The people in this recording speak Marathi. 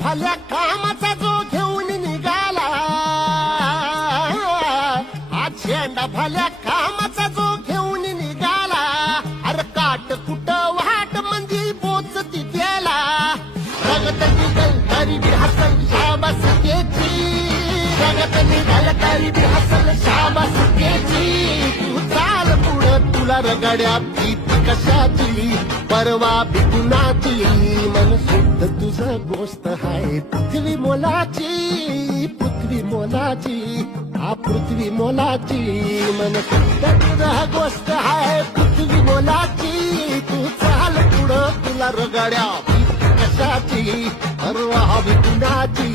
भल्या कामाचा जो घेऊन निघाला, हा झेंडा भल्या कामाचा जो घेऊन निघाला, अरे काट कुठं वाट म्हणजे पोचती त्याला, रगत निघल तरी बी हसल शाबास घ्यायची, रगत निघाल तरी बी हसल शाबास घ्यायची. तू चाल पुढं तुला रगड्या भीती कशाची, परवा बिकुनाची, मन शुद्ध तुझं गोष्ट हाय पृथ्वी मोलाची, पृथ्वी मोलाची, हा पृथ्वी मोलाची, मन शुद्ध तुझं गोष्ट हाय पृथ्वी मोलाची. तू चाल पुढं तुला रगड्या भीती कशाची, परवा बिकुनाची.